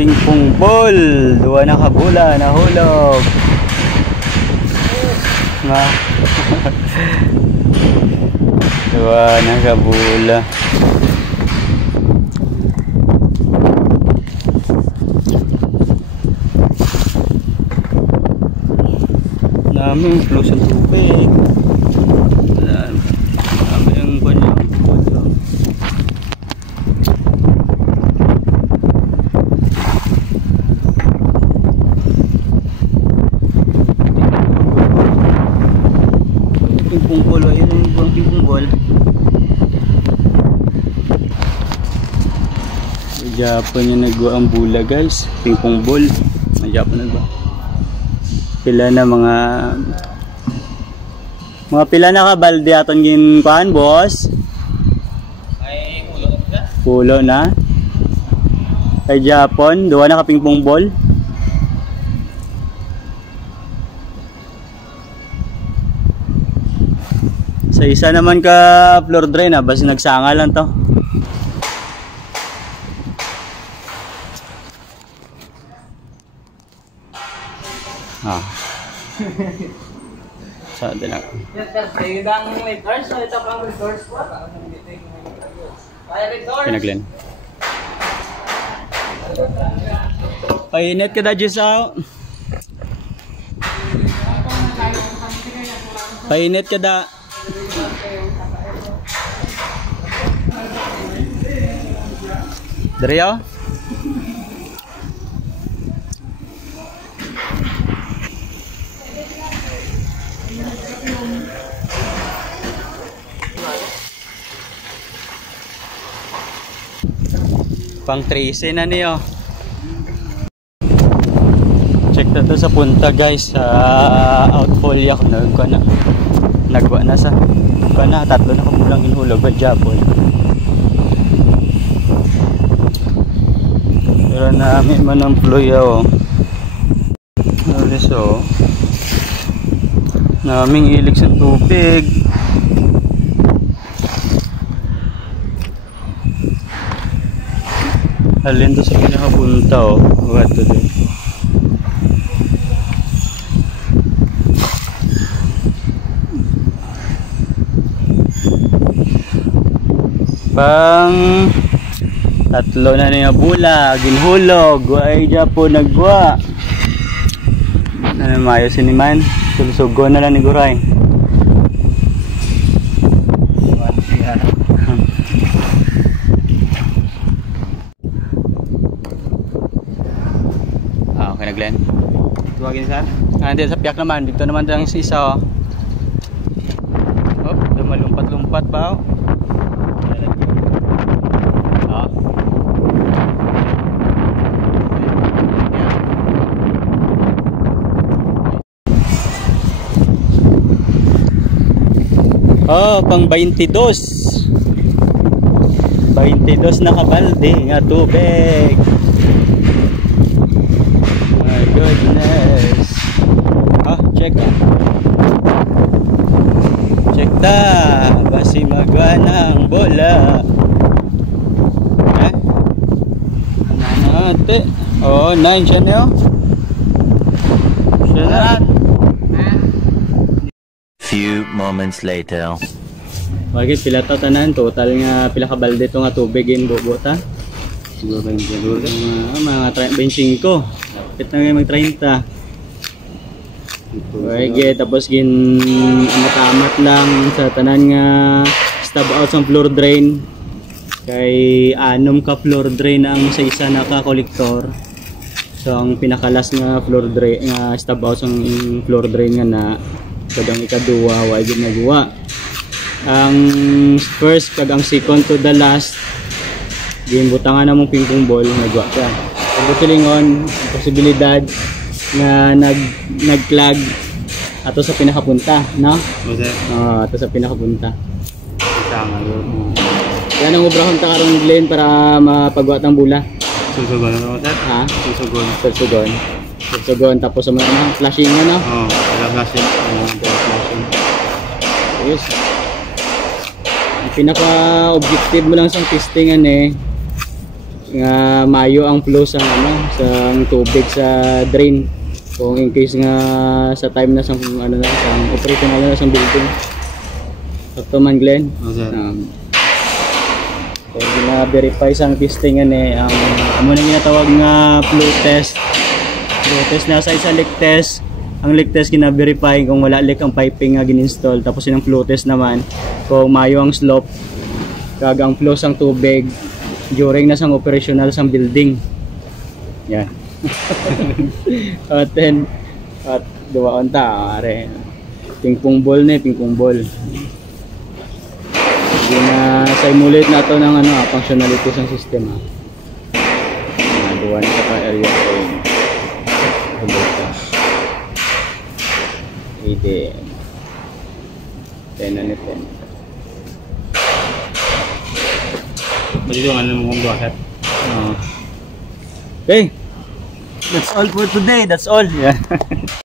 Pingpong ball, dua na kabula, nahulog. Nga. Dua na kabula. Naming flow sa tubig. Dami ang kanyang pingpong ball, ayun yung buong pingpong ball. Japon yung nagwa ang bula guys, pingpong ball. Japon nagwa. Pila na mga pila na ka balde aton gin kuan boss? Ay kulo na. Kay Japon, duwa na ka pingpong ball. Sa isa naman ka floor drain basta nagsanga lang to. Sa din ako. Pinaglen. Painit ka da Jisa. Painit ka da. Dario? Pang 13 na niyo. Check na to sa punta guys, sa outfall yak nagwa na sa tatlo na kumulang inhulog ba Japon. Pero namin man ang floy so naming ilig sa tubig. Halin to sa pinakapunta wato din. Pang tatlo na niya bula, ginhulog, ay Japon nagwa. Ano mayo siniman, susugo na lang ni Guray. Okay na Glenn. Tuwagin saan? Hindi sa piyak naman, dito naman ang isa lumalumpat-lumpat ba? Pang 22 na kabalde nga tubig. My goodness. Check ta basi magwa ng bola. Ate. 9 siya niyo. Few moments later. Bakit pila ta tanan total nga pila ka balde to nga tubig in bubota? Siguro mga 25. Dapat na mag 30. Okay, tapos amat-amat lang sa tanan nga stub out sa floor drain. Kay anom ka floor drain ang sa isa na ka kolektor. So ang pinakalas nga floor drain nga stub out sa floor drain nga na kadang ikaduwa wa gyud nagawa. Ang first kag ang second to the last ginbutangan na mong pingpong ball nagwa ka. Pagbusilingon, posibilidad na nag-clog ato sa pinakapunta, no? Sir. Ato sa pinakapunta. Tama yun. Yan ang obrahon ta karon Glenn para mapagwat ang bula. Susugon na sir. Ha? Susugon. Susugon tapos sa mga flashing na, no? Oo, wala flashing. Flashing. Ayos. Ang pinaka-objective mo lang sa testingan nga mayo ang flow sa tubig sa drain. Kung in case nga sa time na sang operational na sang building. Sakto man Glenn. Oo sir. Kaya gina-verify sang testingan ang amo na ginatawag nga flow test. Flow test na sa isa leak test. Ang leak test gina-verify kung wala leak ang piping nga gin-install, tapos yung flow test naman kung mayo ang slope kag ang flow sang tubig during na sang operational sang building. Yan. At duwaon ta are pingpong ball pingpong ball. Gina-simulate na to ng functionality sang system duwa na sa area ko ide 10 na 10. Pwede yung mo kung sir. Okay, that's all for today. That's all. Yeah.